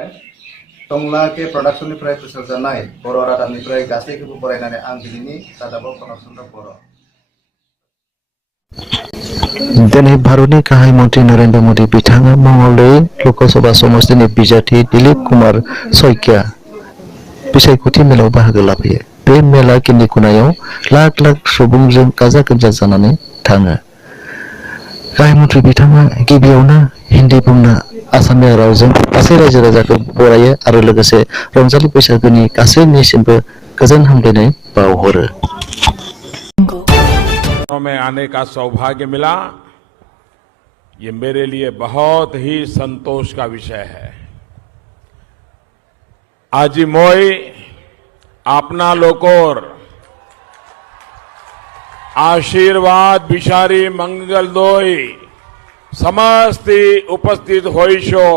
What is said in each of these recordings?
टंला के प्रडाक्शननिफ्राय फोसावजानाय बर' रादाबनिफ्राय गासैखौबो फरायनानै आं दिनैनि रादाबाव कनक बर'। दिनै भारतनि गाहाय मन्त्रि नरेन्द्र मोदी बिथाङा मंगलदै लकसभा समष्टिनि बिजाथि दिलीप कुमार शइकिया बिसायख'थि मेलाव बाहागो लाफैयो। बे मेला गिन्दिकुनायाव लाख लाख सुबुंजों गाजा गोमजा जानानै थाङो। गाहाय मन्त्रि बिथाङा गिबियावनो हिन्दी बुंना आसामिया रावजों गासै रायजो राजाखौ बरायो आरो लोगोसे रंजालि बैसागोनि गासैनिसिमबो गोजोन हामलायनाय बावहरो। में आने का सौभाग्य मिला, ये मेरे लिए बहुत ही संतोष का विषय है। आजी मोई अपना लोकोर आशीर्वाद बिशारी मंगल दोई समस्ती उपस्थित होइशो।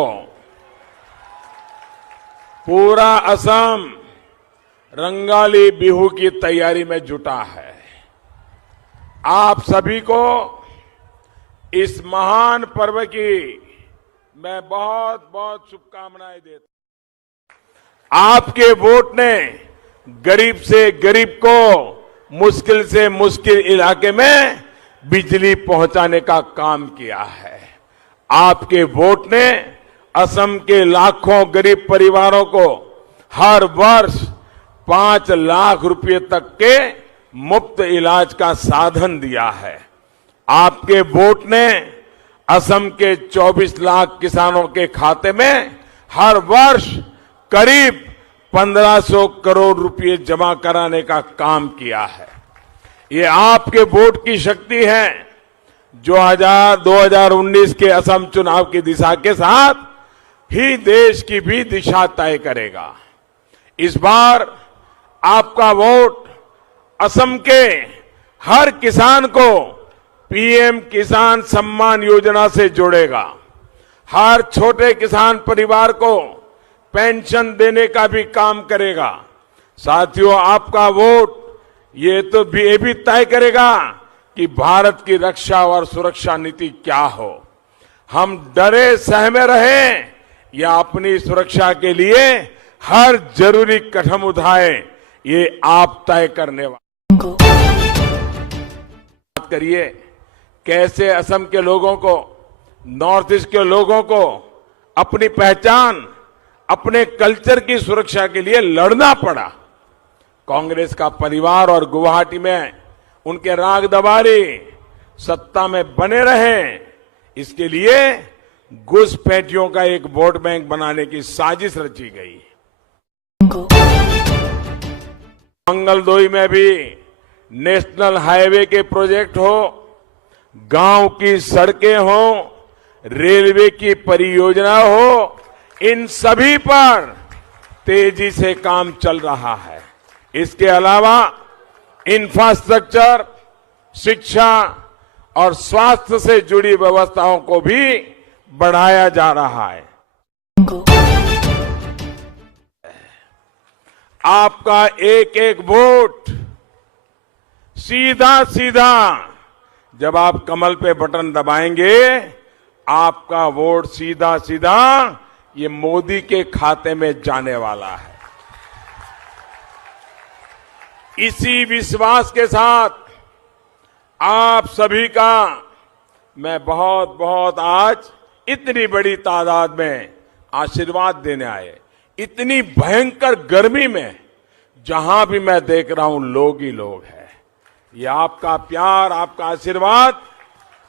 पूरा असम रंगाली बिहू की तैयारी में जुटा है। आप सभी को इस महान पर्व की मैं बहुत बहुत शुभकामनाएं देता हूं। आपके वोट ने गरीब से गरीब को मुश्किल से मुश्किल इलाके में बिजली पहुंचाने का काम किया है। आपके वोट ने असम के लाखों गरीब परिवारों को हर वर्ष 5 लाख रुपए तक के मुफ्त इलाज का साधन दिया है। आपके वोट ने असम के 24 लाख किसानों के खाते में हर वर्ष करीब 1500 करोड़ रुपए जमा कराने का काम किया है। ये आपके वोट की शक्ति है जो 2019 के असम चुनाव की दिशा के साथ ही देश की भी दिशा तय करेगा। इस बार आपका वोट असम के हर किसान को पीएम किसान सम्मान योजना से जोड़ेगा। हर छोटे किसान परिवार को पेंशन देने का भी काम करेगा। साथियों, आपका वोट ये भी तय करेगा कि भारत की रक्षा और सुरक्षा नीति क्या हो। हम डरे सहमे रहें या अपनी सुरक्षा के लिए हर जरूरी कदम उठाएं, ये आप तय करने वाले। बात करिए कैसे असम के लोगों को, नॉर्थ ईस्ट के लोगों को अपनी पहचान, अपने कल्चर की सुरक्षा के लिए लड़ना पड़ा। कांग्रेस का परिवार और गुवाहाटी में उनके राग दबारी सत्ता में बने रहें, इसके लिए घुसपैठियों का एक वोट बैंक बनाने की साजिश रची गई। मंगलदोई में भी नेशनल हाईवे के प्रोजेक्ट हो, गांव की सड़कें हो, रेलवे की परियोजना हो, इन सभी पर तेजी से काम चल रहा है। इसके अलावा इंफ्रास्ट्रक्चर, शिक्षा और स्वास्थ्य से जुड़ी व्यवस्थाओं को भी बढ़ाया जा रहा है। आपका एक एक वोट सीधा सीधा जब आप कमल पे बटन दबाएंगे, आपका वोट सीधा सीधा ये मोदी के खाते में जाने वाला है। इसी विश्वास के साथ आप सभी का मैं बहुत बहुत आज इतनी बड़ी तादाद में आशीर्वाद देने आए। इतनी भयंकर गर्मी में जहां भी मैं देख रहा हूं लोग ही लोग हैं। ये आपका प्यार, आपका आशीर्वाद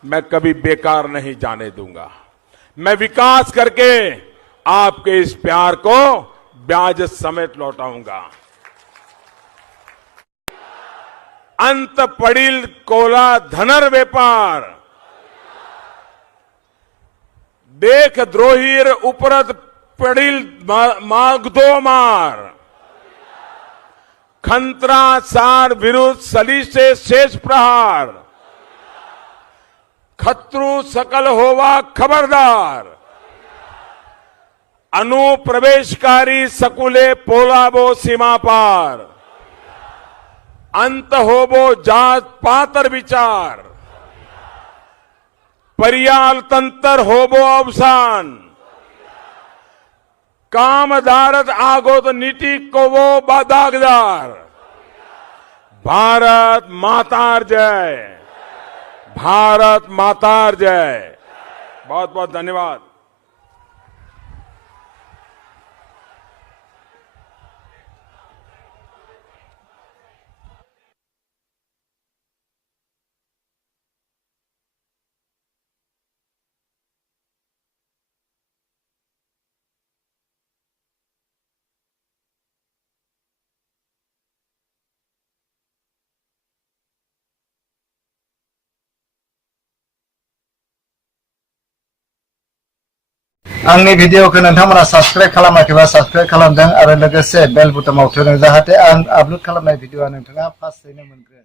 मैं कभी बेकार नहीं जाने दूंगा। मैं विकास करके आपके इस प्यार को ब्याज समेत लौटाऊंगा। अंत पड़िल कोला धनर व्यापार, देख द्रोहीर उपरत पड़िल मागधो मार, खंत्रा सार विरुद्ध सली से शेष प्रहार, खत्रु सकल होवा खबरदार, अनुप्रवेशकारी सकुले पोलाबो सीमा पार, अंत होबो जात पातर विचार, परियाल तंत्र होबो अवसान, कामधारत आगोत नीति को वो दागदार। भारत मातार जय, भारत मातार जय। बहुत बहुत धन्यवाद। आंनि भिडिअखौ नोंथांमोना साबस्क्राइब खालामाखैबा साबस्क्राइब खालामदों आरो लोगोसे बेल बुटामाव थुदों जाहाथे आं आपलोड खालामनाय भिडिअआ नोंथाङा फार्स्टयैनो मोनगोन।